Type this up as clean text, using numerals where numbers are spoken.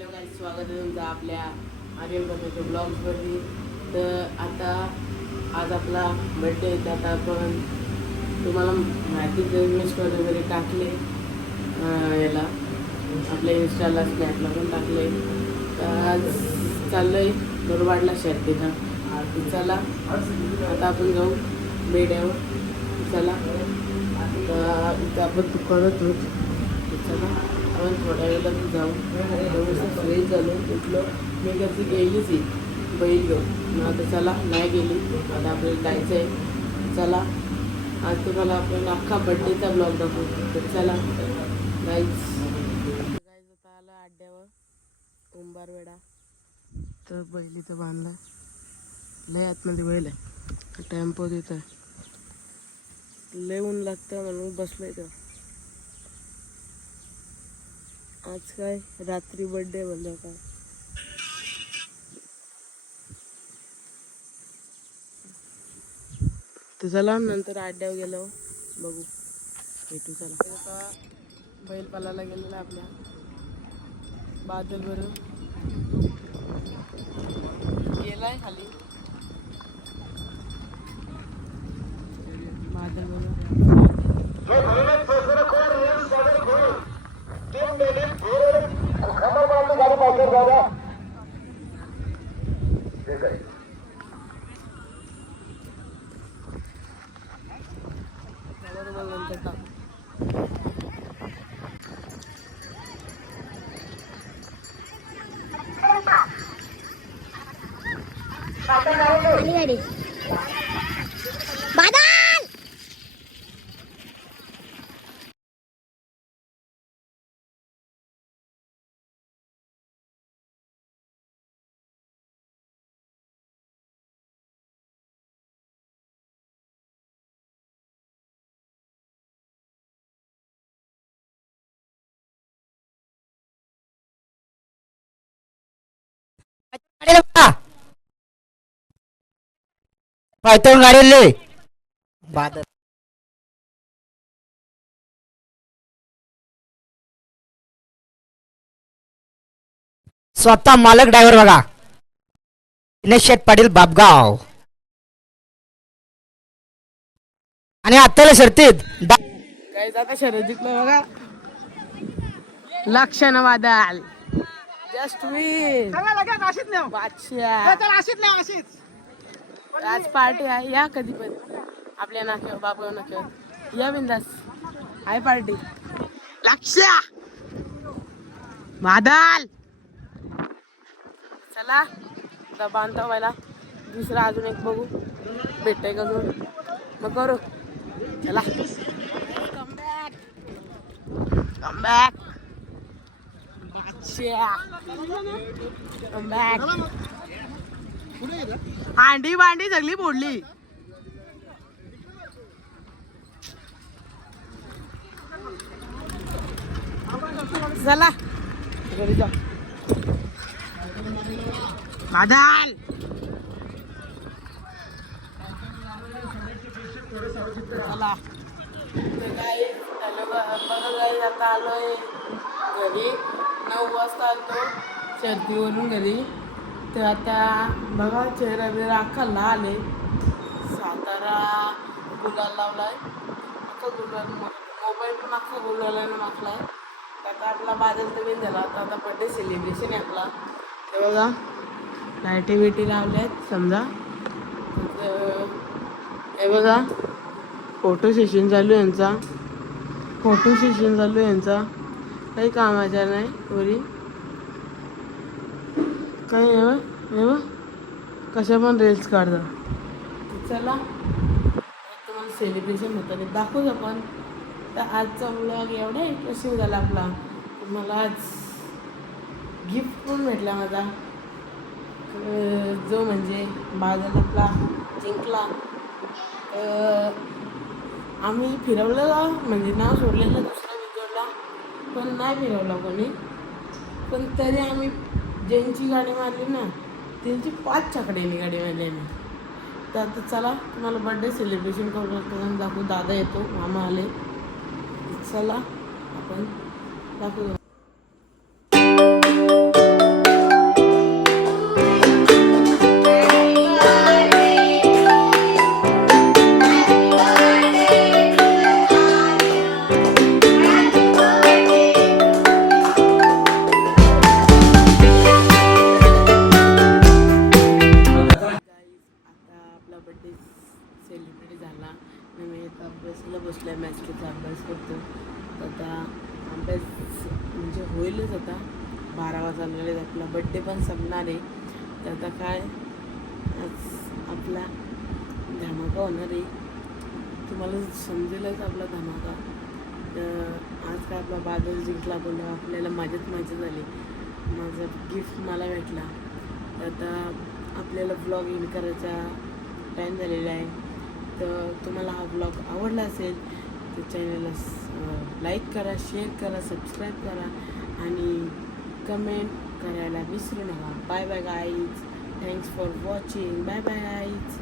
Hello guys, स्वागत आहे तुमचं आपल्या आर्यन बनवतो ब्लॉग्सवरती. तर आता आज आपला बड्डे आहे. तर आता आपण तुम्हाला माहिती इन्स्टाला वगैरे टाकले, याला आपल्या इन्स्टाला स्नॅपला पण टाकले. तर आज चाललं आहे मुरबाडला शर्तीला. चला आता आपण जाऊ बेड्यावर. चला आता इथं आपण दुकानात होत. चला आपण थोड्या वेळेला जाऊ. व्यवस्थित फ्रेश झालो, उठलो. मी कधी गेलीच आहे बैल घेऊन. मग आता चला नाही गेली, आता आपल्याला जायचं आहे. चला आज तुम्हाला आपल्याला अख्खा बड्डेचा ब्लॉग दाखवतो. तर चला गाईज. आता आलं अड्ड्यावर कुंभारवेडा. तर बैल इथं बांधला, लय आतमध्ये बैल आहे. टेम्पो तिथं आहे, लय ऊन लागतं म्हणून बसलो इथं. आज काय रात्री बर्थडे म्हणलं काय. तर चला नंतर अड्ड्यावर गेलो बघू, भेटू. चला आता बैल पालाला गेलेला आपल्या बादल बरोबर गेलाय खाली. बादल बरोबर पायथन गाडीले बादल स्वतः मालक ड्रायव्हर बघा, दिनेश शेठ पाटील बापगाव. आणि आत्ताला शर्तीत काय जाता शर्यत जिंकलं बघा. लक्षण बादल जस्ट विन बादशाह. आज पार्टी आहे, या कधी पण आपल्या नाक्यावर, बाबगाव नाक्यावर या बिंदास. आहे पार्टी. लक्ष बादल. चला आता बांधता व्हायला दुसरा अजून एक बघू भेटतंय का घेऊन, मग करू. चला come back come back come back. हांडी बांडी सगळी फोडली. चला घरी जा बादल. चला बघा गाईज, आता आलोय घरी. 9 वाजता आलतो शर्तीवरून घरी. तर आता बघा चेहरा बिरा अख्खा लाल आहे. सातारा गुलाल लावलाय, अख्खा गुलाल. मोबाईल पण अख्खा गुलालाने माखलाय. आता आपला बादल तर विन झाला. आता बड्डे सेलिब्रेशन आहे आपला. ते बघा लाईटी बिटी लावल्या आहेत समजा. हे बघा फोटो सेशन चालू आहे यांचा. फोटो सेशन चालू आहे यांचा. काही कामाच्या नाही वरी काही. हे बघ कशा पण रील्स काढतात. चला तुम्हाला सेलिब्रेशन होतं दाखवूच आपण. तर आजचा व्लॉग एवढा इंटरेस्टिंग झाला आपला. मला आज गिफ्ट पण भेटला माझा, जो म्हणजे बादल आपला जिंकला. आम्ही फिरवलं म्हणजे नाव सोडलेलं दुसऱ्या व्हिडिओला, पण नाही फिरवला कोणी. पण तरी आम्ही ज्यांची गाडी मारली ना त्यांची 5 छकड्यांनी गाडी मारली आम्ही. तर आता चला तुम्हाला बड्डे सेलिब्रेशन करून दाखवू. दादा येतो, मामा आले. चला आपण दाखवू. अभ्यासाला बसलो आहे, मॅथ्सचा अभ्यास करतो. तर आता अभ्यास म्हणजे होईलच आता, 12 वाजलेले आहेत, आपला बड्डे पण संपणार आहे. तर आता काय आज आपला धमाका होणार आहे, तुम्हाला समजेलच आपला धमाका. तर आज काय आपला बादल जिंकला बोलला, आपल्याला मजा झाली, माझा गिफ्ट मला भेटला. तर आता आपल्याला ब्लॉग एंड करायचा टाईम झालेला आहे. तर तुम्हाला हा ब्लॉग आवडला असेल तर चॅनलला लाईक करा, शेअर करा, सबस्क्राईब करा आणि कमेंट करायला विसरू नका. Bye bye guys, thanks for watching. Bye bye guys.